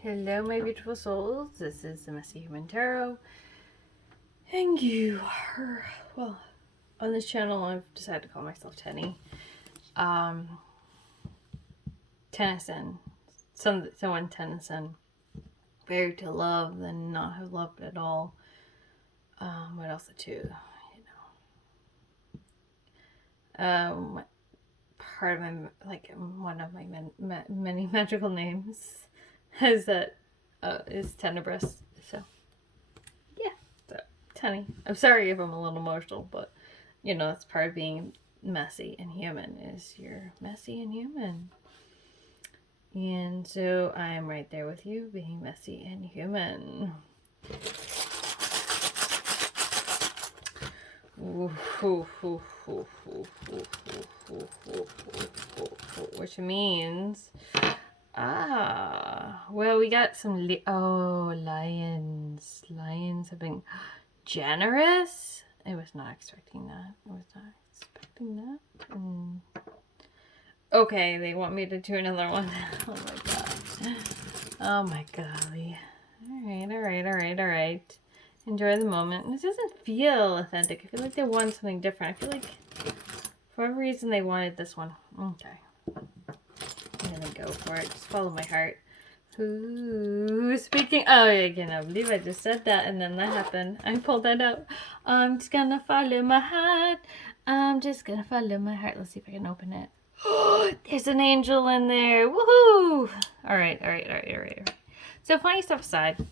Hello, my beautiful souls. This is the Messy Human Tarot. And you are, well, on this channel, I've decided to call myself Tenny. Tennyson. Someone Tennyson. Better to love than not have loved at all. What else too? Part of my, like, one of my many magical names is that, is Tenebrous. So, yeah. So, Tenny. I'm sorry if I'm a little emotional, but, that's part of being messy and human, is you're messy and human. And so I am right there with you, being messy and human. Which means, well, we got some, lions. Lions have been generous. I was not expecting that. Okay, they want me to do another one. Oh my god. Oh my golly. Alright. Enjoy the moment. This doesn't feel authentic. I feel like they want something different. I feel like for whatever reason they wanted this one. Okay. I'm gonna go for it. Just follow my heart. Ooh, speaking. Oh, I cannot believe I just said that and then that happened. I pulled that out. I'm just gonna follow my heart. I'm just gonna follow my heart. Let's see if I can open it. There's an angel in there. Woohoo! Alright. So, funny stuff aside,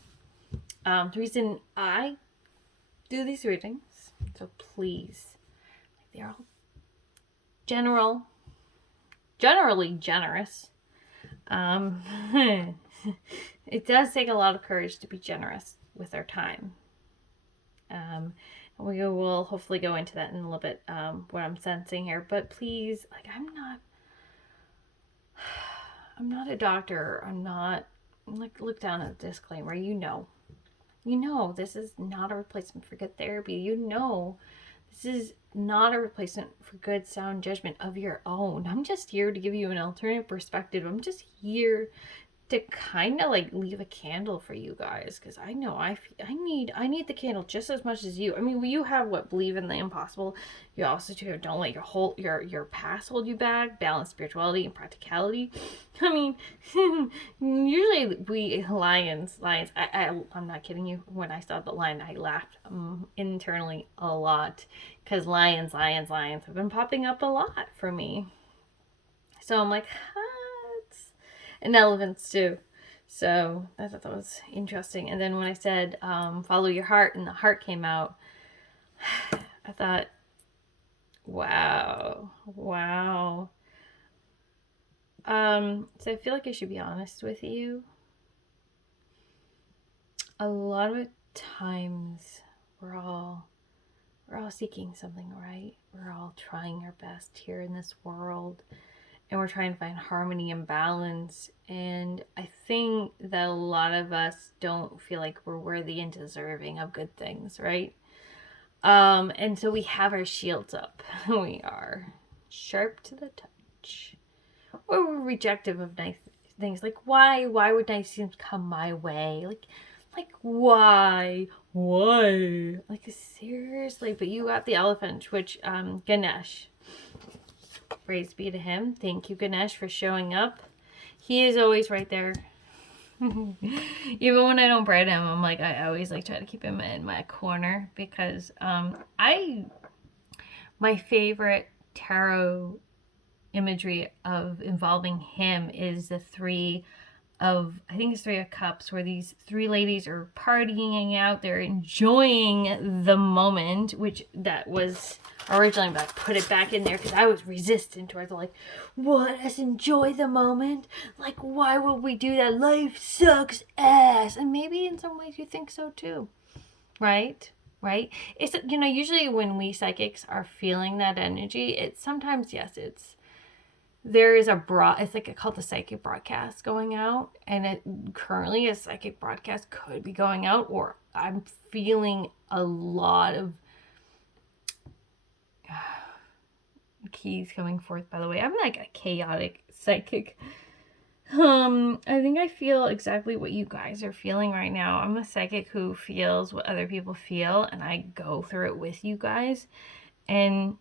the reason I do these readings, so please, they're all generally generous. It does take a lot of courage to be generous with our time. We will hopefully go into that in a little bit, what I'm sensing here. But please, like, I'm not a doctor. I'm not, like, look down at the disclaimer. You know, this is not a replacement for good therapy. This is not a replacement for good sound judgment of your own. I'm just here to give you an alternate perspective. I'm just here to kind of like leave a candle for you guys, because I know I need the candle just as much as you. I mean, you have what, believe in the impossible. You also too don't let your past hold you back. Balance spirituality and practicality. I mean, usually we lions. I'm not kidding you. When I saw the lion, I laughed internally a lot, because lions have been popping up a lot for me. So I'm like, and elephants too. So I thought that was interesting. And then when I said follow your heart and the heart came out, I thought, wow. So I feel like I should be honest with you. A lot of times we're all seeking something, right? We're all trying our best here in this world, and we're trying to find harmony and balance. And I think that a lot of us don't feel like we're worthy and deserving of good things, right? And so we have our shields up. We are sharp to the touch. Or we're rejective of nice things. Like, why would nice things come my way? Like why? Like, seriously? But you got the elephant, which Ganesh. Praise be to him. Thank you, Ganesh, for showing up. He is always right there. Even when I don't pray to him, I'm like, I always like try to keep him in my corner, because my favorite tarot imagery of involving him is the three of cups, where these three ladies are partying out. They're enjoying the moment, which that was originally, but I put it back in there because I was resistant towards it. Like, what? Let's enjoy the moment? Like, why would we do that? Life sucks ass. And maybe in some ways you think so too, right? It's, usually when we psychics are feeling that energy, it's sometimes, yes, there is it's like called the psychic broadcast going out, and currently a psychic broadcast could be going out, or I'm feeling a lot of keys coming forth. By the way, I'm like a chaotic psychic. I think I feel exactly what you guys are feeling right now. I'm a psychic who feels what other people feel, and I go through it with you guys. And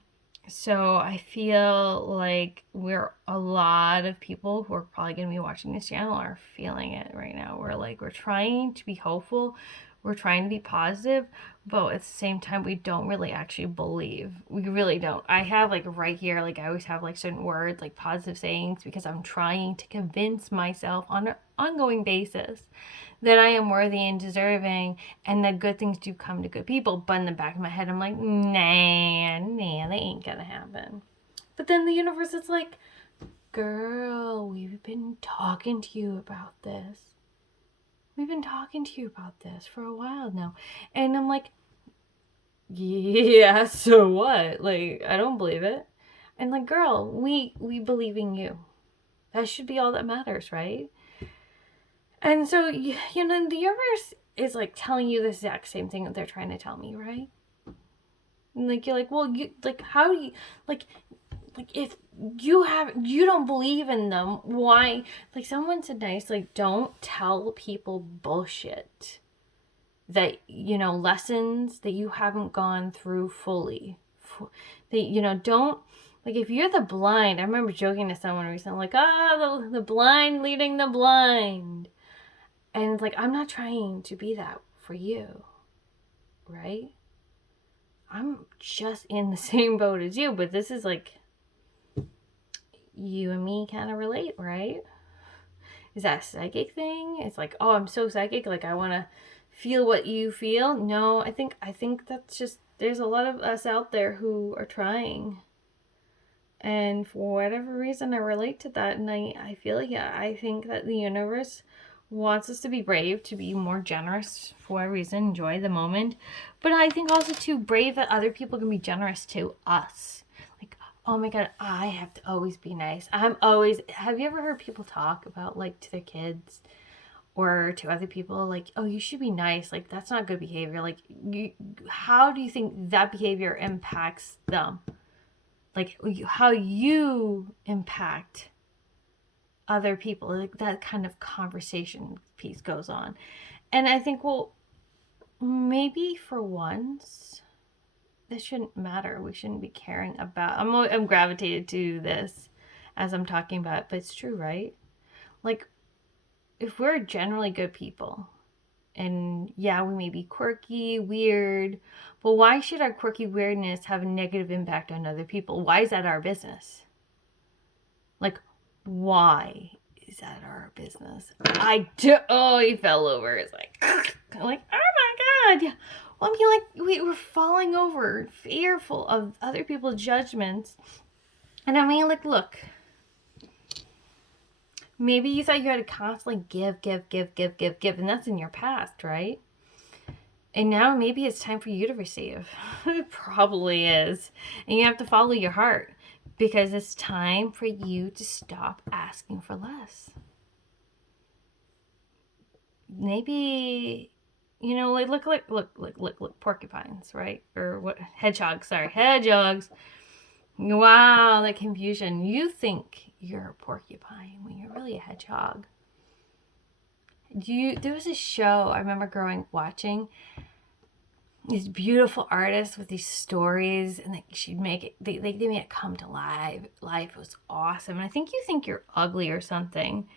so I feel like we're a lot of people who are probably going to be watching this channel are feeling it right now. We're trying to be hopeful. We're trying to be positive, but at the same time, we don't really actually believe. We really don't. I have like right here, like I always have like certain words, like positive sayings, because I'm trying to convince myself on an ongoing basis that I am worthy and deserving and that good things do come to good people. But in the back of my head, I'm like, nah, they ain't gonna happen. But then the universe is like, girl, we've been talking to you about this. We've been talking to you about this for a while now. And I'm like, yeah, so what? Like, I don't believe it. And like, girl, we believe in you. That should be all that matters, right? And so, you know, the universe is like telling you the exact same thing that they're trying to tell me, right? And like, you're like, well, you, like, how do you, like, if you don't believe in them, why? Like, someone said nice, like, don't tell people bullshit that, you know, lessons that you haven't gone through fully. That, you know, don't, like, if you're the blind, I remember joking to someone recently, like, the blind leading the blind. And it's like, I'm not trying to be that for you, right? I'm just in the same boat as you, but this is like, you and me kind of relate, right? Is that a psychic thing? It's like, oh, I'm so psychic, like I want to feel what you feel. No, I think that's just, there's a lot of us out there who are trying. And for whatever reason, I relate to that. And I feel like, yeah, I think that the universe wants us to be brave, to be more generous for a reason, enjoy the moment. But I think also to brave that other people can be generous to us. Like, oh my God, I have to always be nice. I'm always, have you ever heard people talk about like to their kids or to other people, like, oh, you should be nice. Like, that's not good behavior. Like, how do you think that behavior impacts them? Like, how you impact other people, like that kind of conversation piece goes on. And I think, well, maybe for once this shouldn't matter. We shouldn't be caring about, I'm gravitated to this as I'm talking about it, but it's true, right? Like, if we're generally good people, and yeah, we may be quirky, weird, but why should our quirky weirdness have a negative impact on other people? Why is that our business? Like, why is that our business? Oh, he fell over. It's like, I'm like, oh my God. Yeah. Well, I mean, like, we were falling over, fearful of other people's judgments. And I mean, like, look, maybe you thought you had to constantly give, and that's in your past, right? And now maybe it's time for you to receive. It probably is. And you have to follow your heart because it's time for you to stop asking for less. Maybe, you know, like look, porcupines, right? Or what? Hedgehogs, sorry, hedgehogs. Wow, that confusion. You think you're a porcupine when you're really a hedgehog. There was a show I remember watching these beautiful artists with these stories, and she'd make it, they made it come to life was awesome. And I think you think you're ugly or something,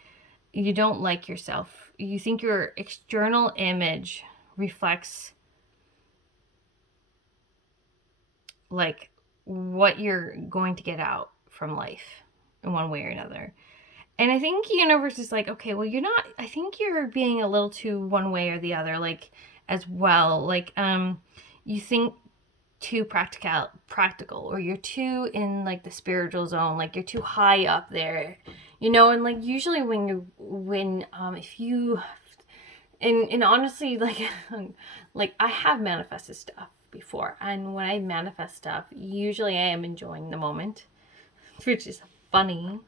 you don't like yourself, you think your external image reflects like what you're going to get out from life in one way or another. And I think the universe is like, okay, well, you're not, I think you're being a little too one way or the other, like, as well. Like, you think too practical, or you're too in like the spiritual zone, like you're too high up there, you know. And like usually if you, and honestly, like, like I have manifested stuff before, and when I manifest stuff, usually I am enjoying the moment, which is funny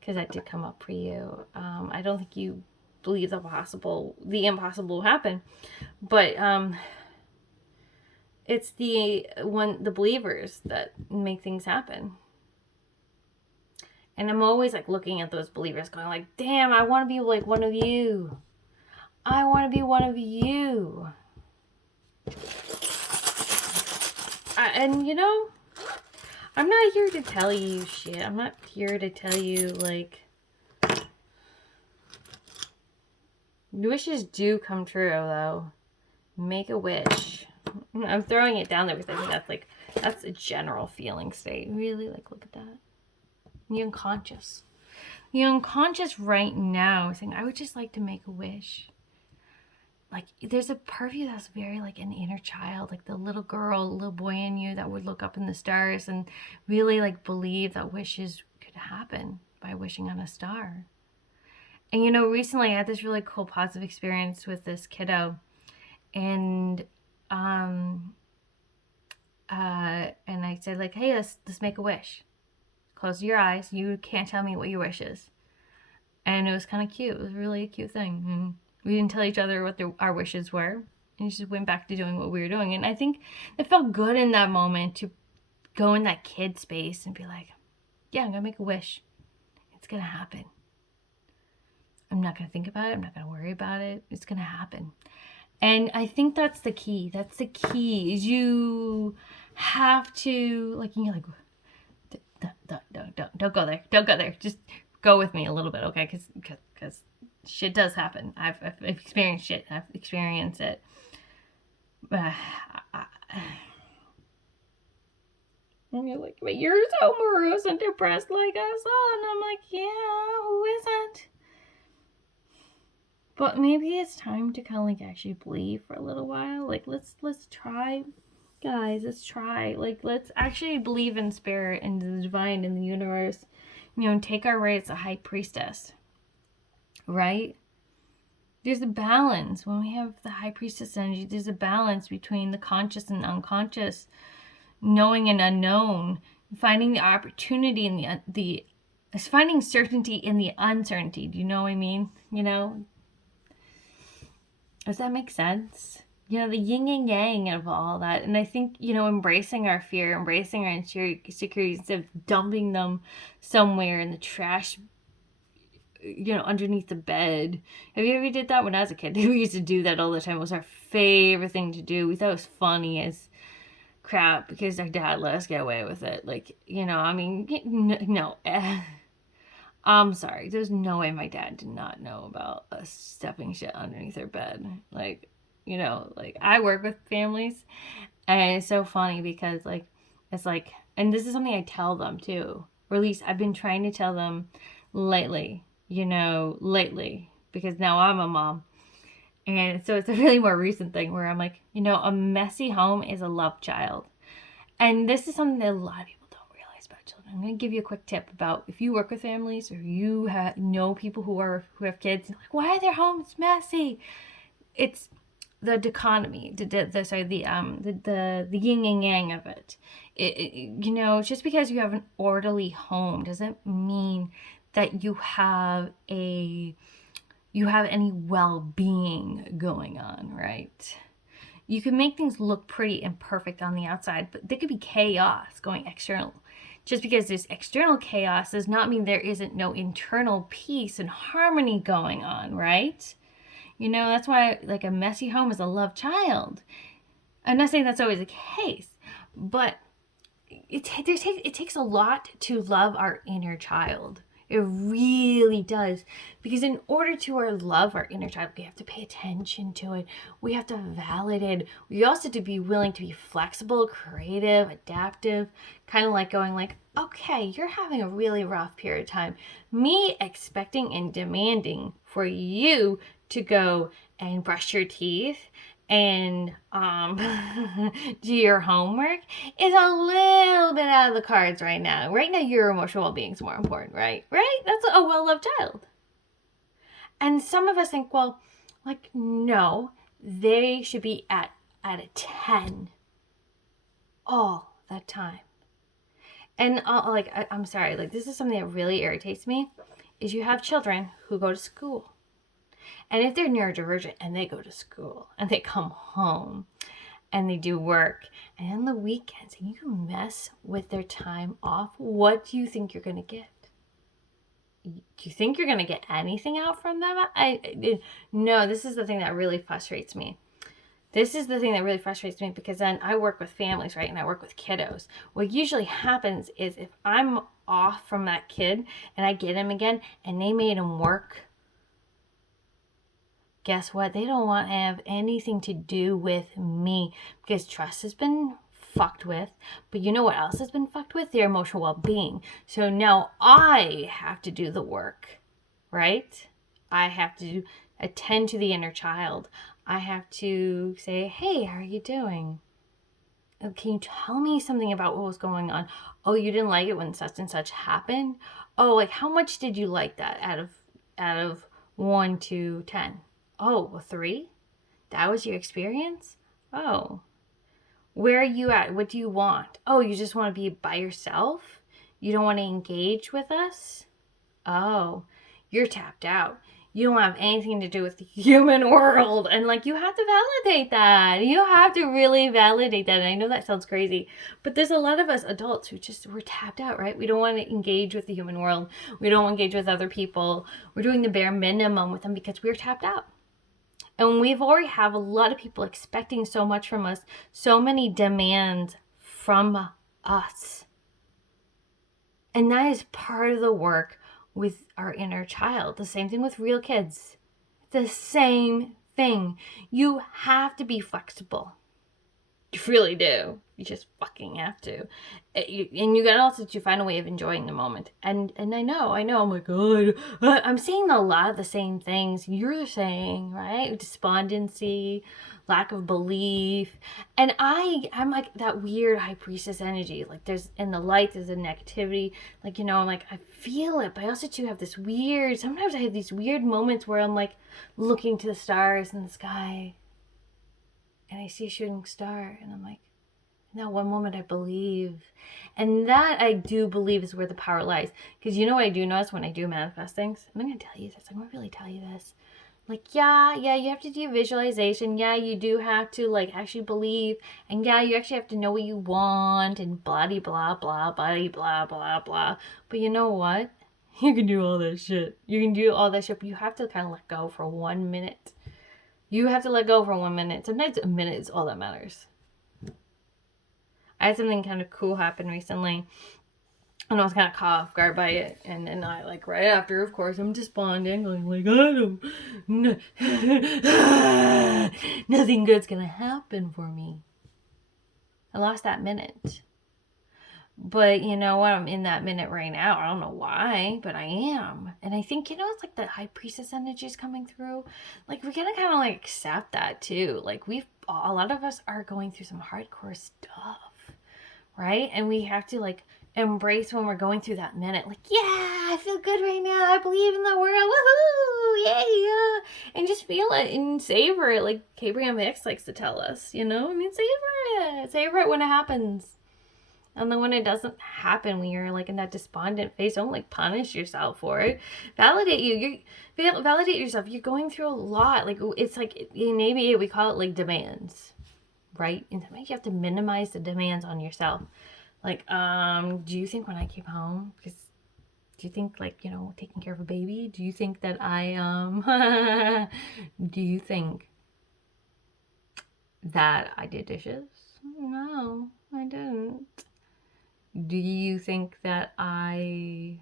because that did come up for you. I don't think you believe the impossible will happen, but it's the believers that make things happen. And I'm always like looking at those believers going like, damn, I want to be like one of you. I want to be one of you. And you know, I'm not here to tell you shit. I'm not here to tell you like wishes do come true though. Make a wish. I'm throwing it down there because I think that's a general feeling state. Really, like, look at that. The unconscious. The unconscious right now is saying, I would just like to make a wish. Like, there's a part of you that's very like an inner child, like the little girl, little boy in you that would look up in the stars and really like believe that wishes could happen by wishing on a star. And you know, recently I had this really cool positive experience with this kiddo. And and I said like, hey, let's make a wish. Close your eyes. You can't tell me what your wish is. And it was kind of cute. It was really a cute thing. And we didn't tell each other what our wishes were. And just went back to doing what we were doing. And I think it felt good in that moment to go in that kid space and be like, yeah, I'm going to make a wish. It's going to happen. I'm not going to think about it. I'm not going to worry about it. It's going to happen. And I think that's the key. That's the key is you have to, like, you're like, don't go there. Don't go there. Just go with me a little bit, okay? Because shit does happen. I've experienced shit. I've experienced it. And you're like, but you're so morose and depressed like us all. And I'm like, yeah, who isn't? But maybe it's time to kind of like actually believe for a little while. Like, let's try, guys. Let's try. Like, let's actually believe in spirit and the divine and the universe. You know, and take our rights as a high priestess. Right? There's a balance when we have the high priestess energy. There's a balance between the conscious and unconscious, knowing and unknown, finding the opportunity in the finding certainty in the uncertainty. Do you know what I mean? You know. Does that make sense? You know, the yin and yang of all that. And I think, you know, embracing our fear, embracing our insecurities, instead of dumping them somewhere in the trash, you know, underneath the bed. Have you ever did that? When I was a kid, we used to do that all the time. It was our favorite thing to do. We thought it was funny as crap because our dad let us get away with it. Like, you know, I mean, no. I'm sorry. There's no way my dad did not know about us stuffing shit underneath their bed. Like, you know, like I work with families and it's so funny because like, it's like, and this is something I tell them too, or at least I've been trying to tell them lately, because now I'm a mom. And so it's a really more recent thing where I'm like, you know, a messy home is a love child. And this is something that a lot of people I'm going to give you a quick tip about if you work with families or you know people who have kids. Like, why are their homes messy? It's the dichotomy, the yin and yang of it. You know, just because you have an orderly home doesn't mean that you have any well-being going on, right? You can make things look pretty and perfect on the outside, but there could be chaos going external. Just because there's external chaos does not mean there isn't no internal peace and harmony going on, right? You know, that's why like a messy home is a love child. I'm not saying that's always the case, but it takes a lot to love our inner child. It really does. Because in order to love our inner child, we have to pay attention to it. We have to validate it. We also have to be willing to be flexible, creative, adaptive. Kind of like going like, okay, you're having a really rough period of time. Me expecting and demanding for you to go and brush your teeth and do your homework is a little bit out of the cards right now. Right now, your emotional well-being is more important, right? Right? That's a well-loved child. And some of us think, well, like, no, they should be at a 10 all the time. And I'm sorry, like, this is something that really irritates me, is you have children who go to school. And if they're neurodivergent and they go to school and they come home and they do work and on the weekends and you mess with their time off, what do you think you're going to get? you think you're going to get anything out from them? No, this is the thing that really frustrates me. This is the thing that really frustrates me, because then I work with families, right? And I work with kiddos. What usually happens is if I'm off from that kid and I get him again and they made him work, guess what? They don't want to have anything to do with me, because trust has been fucked with. But you know what else has been fucked with? Their emotional well-being. So now I have to do the work, right? I have to attend to the inner child. I have to say, hey, how are you doing? Can you tell me something about what was going on? Oh, you didn't like it when such and such happened? Oh, like how much did you like that out of 1 to 10? Oh, well, 3? That was your experience? Oh. Where are you at? What do you want? Oh, you just want to be by yourself? You don't want to engage with us? Oh, you're tapped out. You don't have anything to do with the human world. And like, you have to validate that. You have to really validate that. And I know that sounds crazy, but there's a lot of us adults who we're tapped out, right? We don't want to engage with the human world. We don't engage with other people. We're doing the bare minimum with them because we're tapped out. And we've already have a lot of people expecting so much from us, so many demands from us. And that is part of the work with our inner child. The same thing with real kids. The same thing. You have to be flexible. You really do. You just fucking have to. And you gotta also to find a way of enjoying the moment. And I know, I'm like, oh, I'm saying a lot of the same things you're saying, right? Despondency, lack of belief. And I'm like that weird high priestess energy. Like there's, in the light, there's a negativity. Like, I'm like, I feel it. But I also too have this weird, sometimes I have these weird moments where I'm like looking to the stars in the sky. And I see a shooting star, and I'm like, in that one moment I believe. And that I do believe is where the power lies. Because you know what I do notice when I do manifest things? I'm going to tell you this. I'm going to really tell you this. Like, yeah, you have to do visualization. Yeah, you do have to, like, actually believe. And yeah, you actually have to know what you want, and blah, blah, blah, blah, blah, blah, blah. But you know what? You can do all that shit. You can do all that shit, but you have to kind of let go for 1 minute. You have to let go for 1 minute. Sometimes a minute is all that matters. I had something kind of cool happen recently, and I was kind of caught off guard by it. And then I, like, right after, of course, I'm desponding, going like, nothing good's gonna happen for me. I lost that minute. But you know what? I'm in that minute right now. I don't know why, but I am. And I think, it's like the high priestess energy is coming through. Like, we gotta kind of like accept that too. Like, a lot of us are going through some hardcore stuff, right? And we have to like embrace when we're going through that minute. Like, yeah, I feel good right now. I believe in the world. Woohoo! Yeah. And just feel it and savor it. Like Abraham Hicks likes to tell us, I mean, savor it. Savor it when it happens. And then when it doesn't happen, when you're like in that despondent phase, don't like punish yourself for it. Validate yourself. You're going through a lot. Like, it's like in ABA we call it like demands, right? And you have to minimize the demands on yourself. Like, do you think when I came home, because do you think like, taking care of a baby? Do you think that do you think that I did dishes? No, I didn't. Do you think that I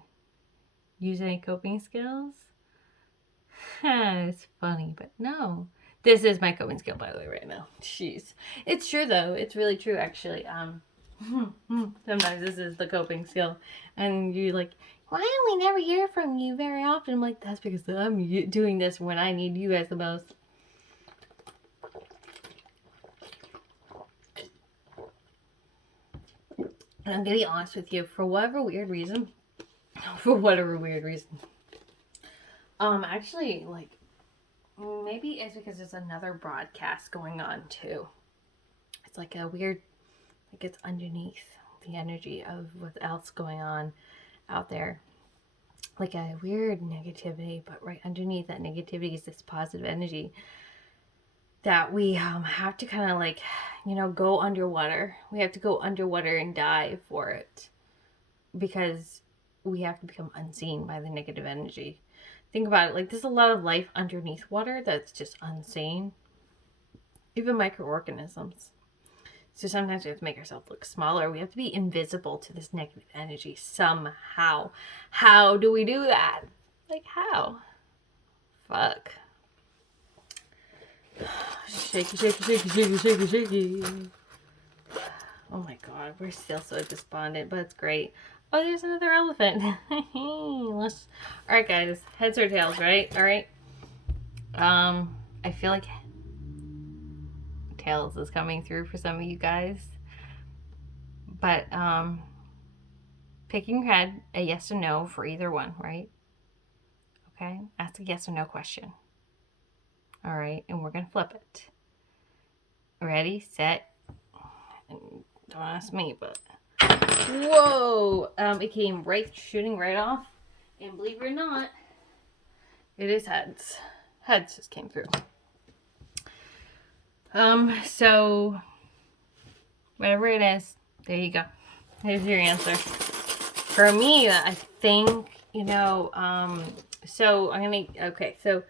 use any coping skills? It's funny, but no. This is my coping skill, by the way, right now. Jeez. It's true, though. It's really true, actually. Sometimes this is the coping skill. And you're like, why do we never hear from you very often? I'm like, that's because I'm doing this when I need you guys the most. And I'm gonna be honest with you, for whatever weird reason, actually, like, maybe it's because there's another broadcast going on too. It's like a weird, like it's underneath the energy of what else going on out there. Like a weird negativity, but right underneath that negativity is this positive energy that we have to kind of like, go underwater. We have to go underwater and dive for it. Because we have to become unseen by the negative energy. Think about it. Like, there's a lot of life underneath water that's just unseen. Even microorganisms. So sometimes we have to make ourselves look smaller. We have to be invisible to this negative energy somehow. How do we do that? Like, how? Fuck. Shaky, shaky, shaky, shaky, shaky, shaky. Oh my god, we're still so despondent, but it's great. Oh, there's another elephant. Alright guys, heads or tails, right? Alright. I feel like tails is coming through for some of you guys. But picking your head, a yes or no for either one, right? Okay? Ask a yes or no question. Alright, and we're gonna flip it. Ready, set, and don't ask me, but whoa! It came shooting right off. And believe it or not, it is heads. Heads just came through. So whatever it is, there you go. Here's your answer. For me, I think, so so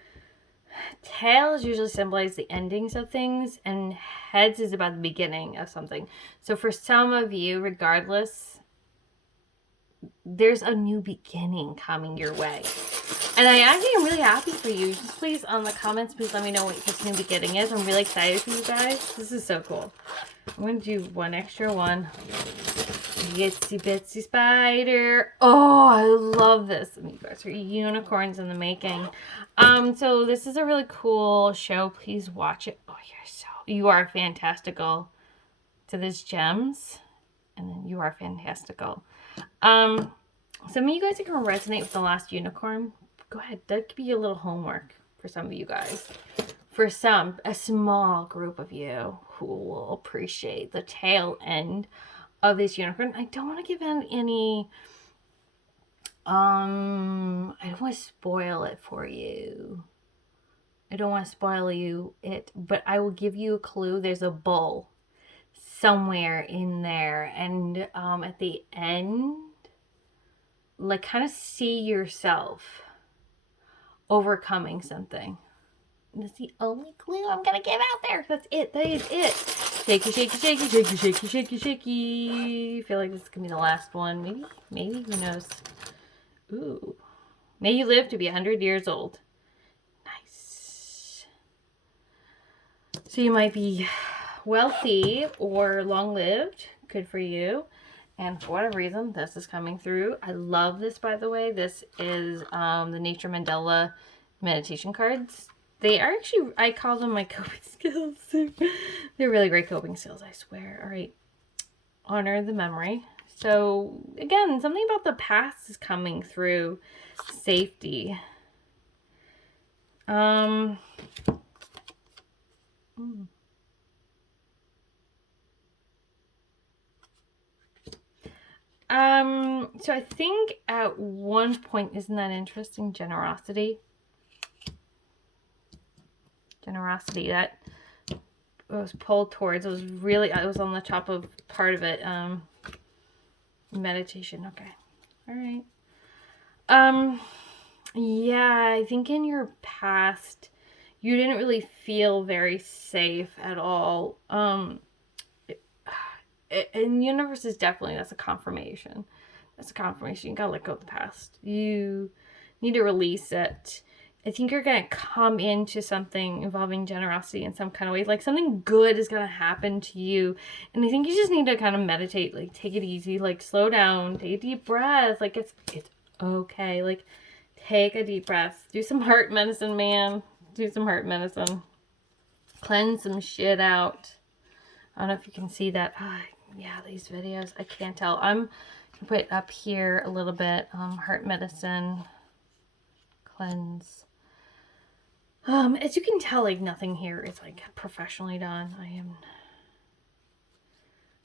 tails usually symbolize the endings of things, and heads is about the beginning of something. So for some of you, regardless, there's a new beginning coming your way. And I actually am really happy for you. Just please, on the comments, please let me know what this new beginning is. I'm really excited for you guys. This is so cool. I'm going to do one extra one. Itsy bitsy spider. Oh, I love this. And you guys are unicorns in the making. So this is a really cool show. Please watch it. Oh, you are fantastical. To this gems. And then you are fantastical. Some of you guys are going to resonate with the last unicorn. Go ahead. That could be a little homework for some of you guys. For some, a small group of you who will appreciate the tail end of this unicorn. I don't want to give any, I don't want to spoil it for you. I don't want to spoil it, but I will give you a clue. There's a bull somewhere in there. And at the end, like, kind of see yourself overcoming something. That's the only clue I'm gonna give out there. That's it. That is it. Shaky, shaky, shaky, shaky, shaky, shaky, shaky. I feel like this is gonna be the last one. Maybe, who knows? Ooh. May you live to be 100 years old. Nice. So you might be wealthy or long-lived. Good for you. And for whatever reason, this is coming through. I love this, by the way. This is the Nature Mandela meditation cards. They are actually, I call them my coping skills. They're really great coping skills, I swear. All right. Honor the memory. So, again, something about the past is coming through. Safety. So I think at one point, isn't that interesting? Generosity, that was pulled towards. It was on the top of part of it. Meditation. Okay. All right. Yeah, I think in your past, you didn't really feel very safe at all. And the universe is definitely, that's a confirmation. That's a confirmation. You gotta let go of the past. You need to release it. I think you're gonna come into something involving generosity in some kind of way. Like, something good is gonna happen to you. And I think you just need to kind of meditate. Like, take it easy. Like, slow down. Take a deep breath. Like, it's okay. Like, take a deep breath. Do some heart medicine, man. Do some heart medicine. Cleanse some shit out. I don't know if you can see that. Yeah, these videos, I can't tell. I'm going to put it up here a little bit. Heart medicine, cleanse. As you can tell, like, nothing here is, like, professionally done.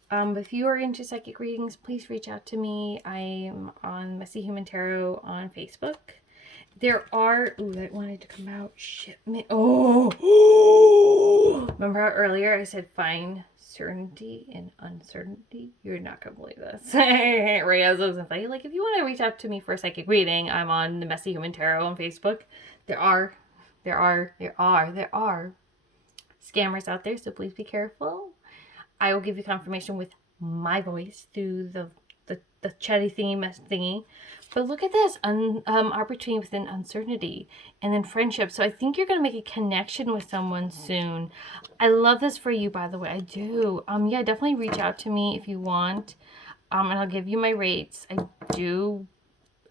But if you are into psychic readings, please reach out to me. I am on Messy Human Tarot on Facebook. There are, ooh, that wanted to come out. Shit, man. Oh, Remember how earlier I said find certainty in uncertainty? You're not gonna believe this. Right as I was gonna say, like, if you want to reach out to me for a psychic reading, I'm on the Messy Human Tarot on Facebook. There are scammers out there, so please be careful. I will give you confirmation with my voice through the chatty thingy. But look at this, opportunity within uncertainty, and then friendship. So I think you're going to make a connection with someone soon. I love this for you, by the way. I do. Yeah, definitely reach out to me if you want. And I'll give you my rates. I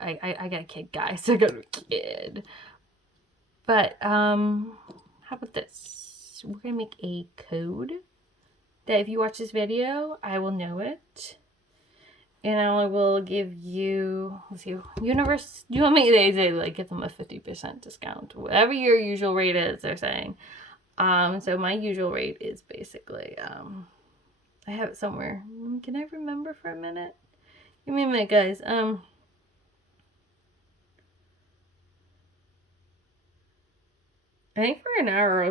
got a kid, guys. I got a kid. But, how about this? We're going to make a code that if you watch this video, I will know it. And I will give you, let's see, universe, do you want me, they like give them a 50% discount. Whatever your usual rate is, they're saying. So my usual rate is basically, I have it somewhere. Can I remember for a minute? Give me a minute, guys. I think for an hour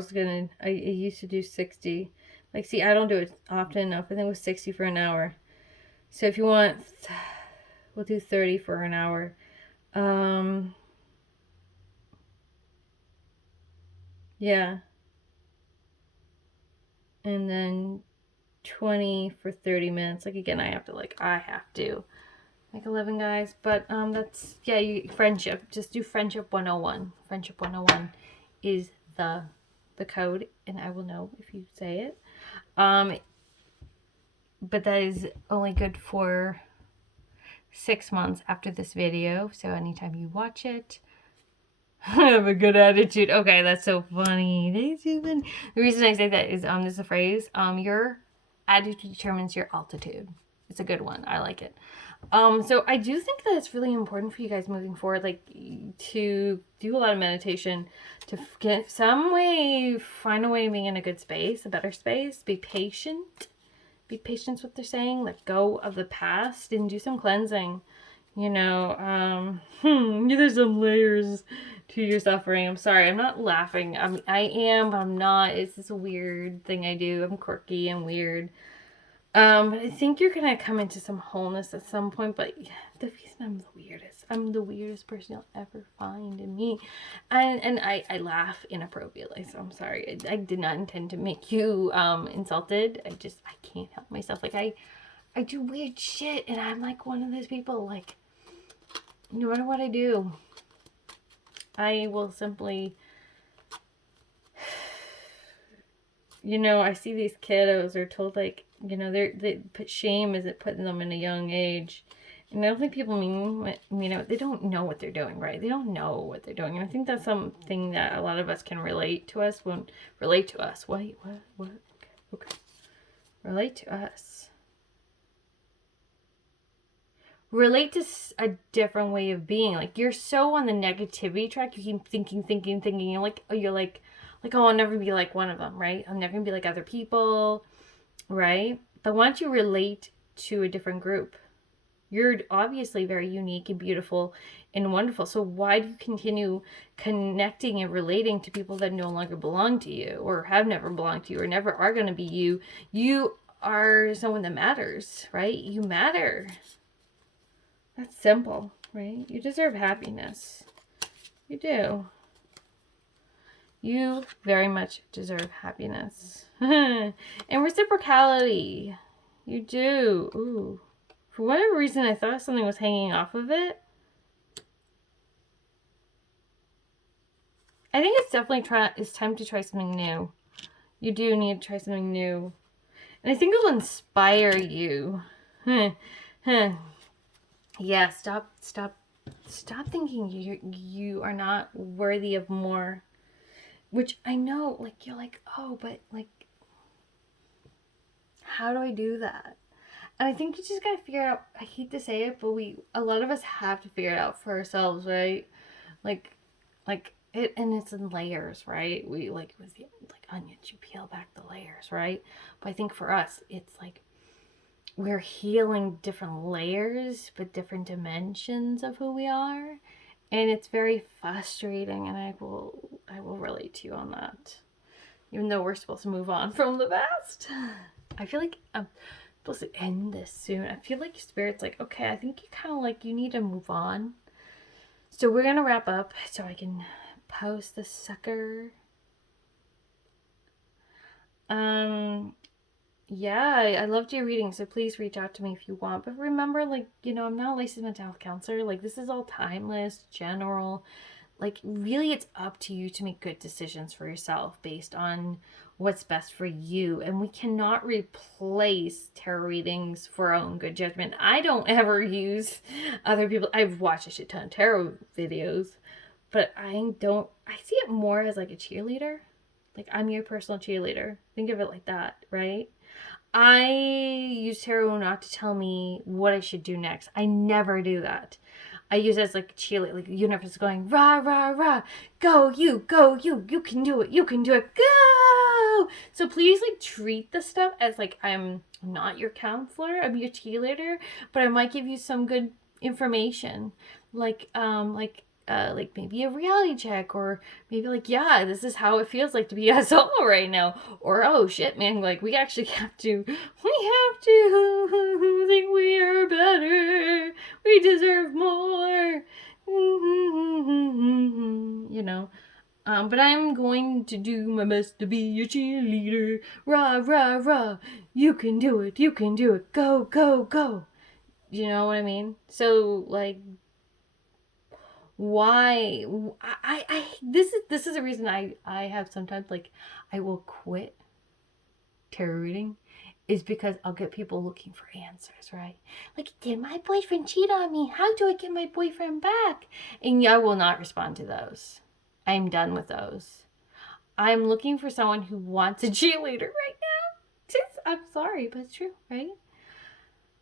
I used to do 60. Like, see, I don't do it often enough. I think it was 60 for an hour. So if you want, we'll do 30 for an hour. Yeah. And then 20 for 30 minutes. Like, again, I have to make 11, guys. But, that's, yeah, friendship. Just do Friendship 101. Friendship 101 is the code, and I will know if you say it. But that is only good for 6 months after this video. So anytime you watch it, have a good attitude. Okay, that's so funny. The reason I say that is there's a phrase, your attitude determines your altitude. It's a good one. I like it. So I do think that it's really important for you guys moving forward, like, to do a lot of meditation, to get find a way of being in a good space, a better space, be patient. Be patient with what they're saying. Let go of the past and do some cleansing. You know, there's some layers to your suffering. I'm sorry, I'm not laughing. I am, but I'm not. It's just a weird thing I do. I'm quirky and weird. But I think you're gonna come into some wholeness at some point. But the reason I'm the weirdest person you'll ever find in me, and I laugh inappropriately. So I'm sorry. I did not intend to make you insulted. I can't help myself. Like, I do weird shit, and I'm like one of those people. Like, no matter what I do, I will simply. You know, I see these kiddos are told, like, you know, they put shame isn't putting them in a young age. And I don't think people they don't know what they're doing, right? They don't know what they're doing. And I think that's something that a lot of us can relate to us. Wait, what? Okay. Relate to us. Relate to a different way of being. Like, you're so on the negativity track. You keep thinking. You're like, oh, I'll never be like one of them, right? I'm never gonna be like other people, right? But once you relate to a different group, you're obviously very unique and beautiful and wonderful. So why do you continue connecting and relating to people that no longer belong to you, or have never belonged to you, or never are going to be you? You are someone that matters, right? You matter. That's simple, right? You deserve happiness. You do. You very much deserve happiness. And reciprocality. You do. Ooh. For whatever reason, I thought something was hanging off of it. I think it's definitely it's time to try something new. You do need to try something new. And I think it'll inspire you. Yeah, stop thinking you are not worthy of more. Which I know, like, you're like, oh, but, like, how do I do that? And I think you just gotta figure out, I hate to say it, but a lot of us have to figure it out for ourselves, right? Like it, and it's in layers, right? We, like, with onions, you peel back the layers, right? But I think for us, it's like, we're healing different layers, but different dimensions of who we are. And it's very frustrating, and I will relate to you on that. Even though we're supposed to move on from the past. I feel like I'm supposed to end this soon. I feel like Spirit's like, okay, I think you kind of like, you need to move on. So we're going to wrap up so I can post the sucker. Yeah, I loved your reading, so please reach out to me if you want. But remember, like, you know, I'm not a licensed mental health counselor. Like, this is all timeless, general. Like, really, it's up to you to make good decisions for yourself based on what's best for you. And we cannot replace tarot readings for our own good judgment. I don't ever use other people. I've watched a shit ton of tarot videos, but I see it more as like a cheerleader. Like, I'm your personal cheerleader. Think of it like that, right? I use tarot not to tell me what I should do next. I never do that. I use it as like a cheerleader, like the universe is going, rah, rah, rah, go, you can do it, go! So please, like, treat the stuff as like, I'm not your counselor, I'm your cheerleader, but I might give you some good information, like maybe a reality check, or maybe like, yeah, this is how it feels like to be a solo right now, or oh shit, man, like we actually have to think we are better, we deserve more, you know. But I'm going to do my best to be your cheerleader. Rah, rah, rah. You can do it. Go, go, go. You know what I mean? So, like, why this is a reason I have sometimes, like, I will quit tarot reading, is because I'll get people looking for answers, right? Like, did my boyfriend cheat on me? How do I get my boyfriend back? And I will not respond to those. I'm done with those. I'm looking for someone who wants a cheerleader right now. I'm sorry, but it's true, right?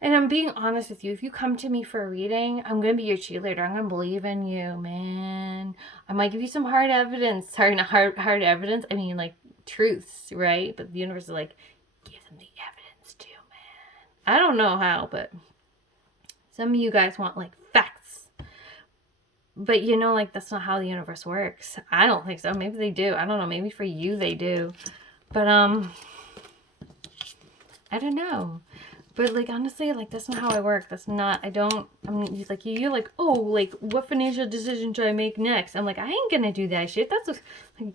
And I'm being honest with you. If you come to me for a reading, I'm going to be your cheerleader. I'm going to believe in you, man. I might give you some hard evidence. Sorry, not hard evidence. I mean, like, truths, right? But the universe is like, give them the evidence too, man. I don't know how, but some of you guys want, like, facts. But, you know, like, that's not how the universe works. I don't think so. Maybe they do. I don't know. Maybe for you they do. But, I don't know. But, like, honestly, like, that's not how I work. That's not, I'm like, you're like, oh, like, what financial decision should I make next? I'm like, I ain't gonna do that shit. That's, like,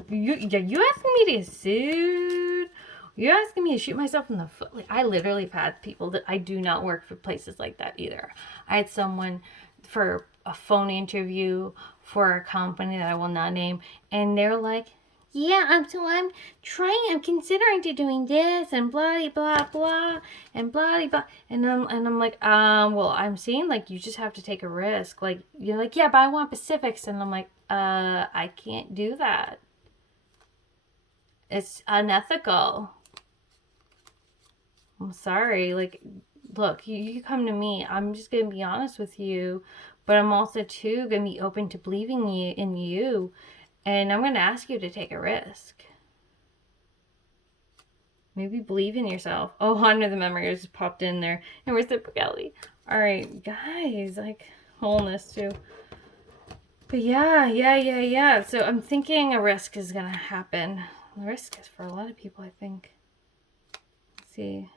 you asking me to get sued? You're asking me to shoot myself in the foot? Like, I literally have had people that I do not work for places like that either. I had someone for a phone interview for a company that I will not name, and they're like, yeah, I'm considering to doing this and blah blah blah and blah blah, and I'm like, well, I'm saying, like, you just have to take a risk. Like, you're like, yeah, but I want specifics, and I'm like, I can't do that. It's unethical. I'm sorry. Like, look, you come to me, I'm just gonna be honest with you, but I'm also too gonna be open to believing in you. And I'm going to ask you to take a risk. Maybe believe in yourself. Oh, Honor the Memory just popped in there. And reciprocality. Alright, guys. Like, wholeness too. But yeah. So I'm thinking a risk is going to happen. The risk is for a lot of people, I think. Let's see.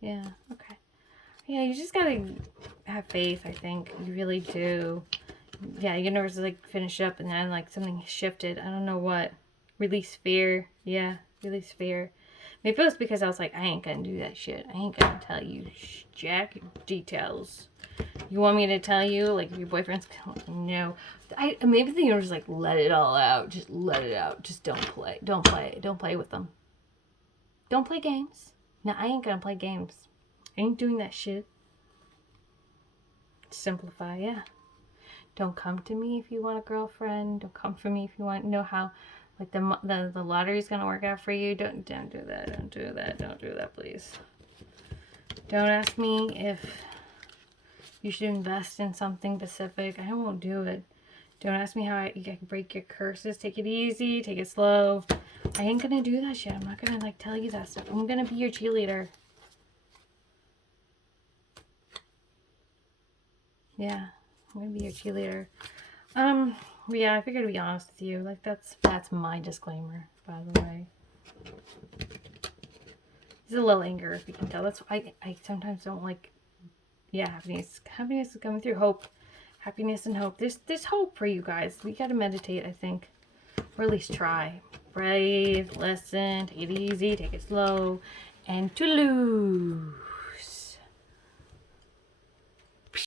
Yeah, okay. Yeah, you just got to have faith, I think. You really do. Yeah, universe is like, finish up, and then, like, something shifted. I don't know what. Release fear. Yeah, release fear. Maybe it was because I was like, I ain't gonna do that shit. I ain't gonna tell you jack details. You want me to tell you, like, if your boyfriend's no. Maybe the universe is like, let it all out. Just let it out. Just don't play. Don't play with them. Don't play games. No, I ain't gonna play games. I ain't doing that shit. Simplify, yeah. Don't come to me if you want a girlfriend. Don't come for me if you want to know how, like, the lottery's gonna work out for you. Don't do that. Don't do that, please. Don't ask me if you should invest in something specific. I won't do it. Don't ask me how you can break your curses. Take it easy. Take it slow. I ain't gonna do that shit. I'm not gonna, like, tell you that stuff. I'm gonna be your cheerleader. Yeah. I'm gonna be your cheerleader. Yeah, I figured to be honest with you. Like, that's my disclaimer, by the way. There's a little anger, if you can tell. That's why I sometimes don't like, yeah, happiness is coming through. Hope, happiness and hope. There's hope for you guys. We gotta meditate, I think, or at least try. Breathe, listen, take it easy, take it slow, and toodaloo.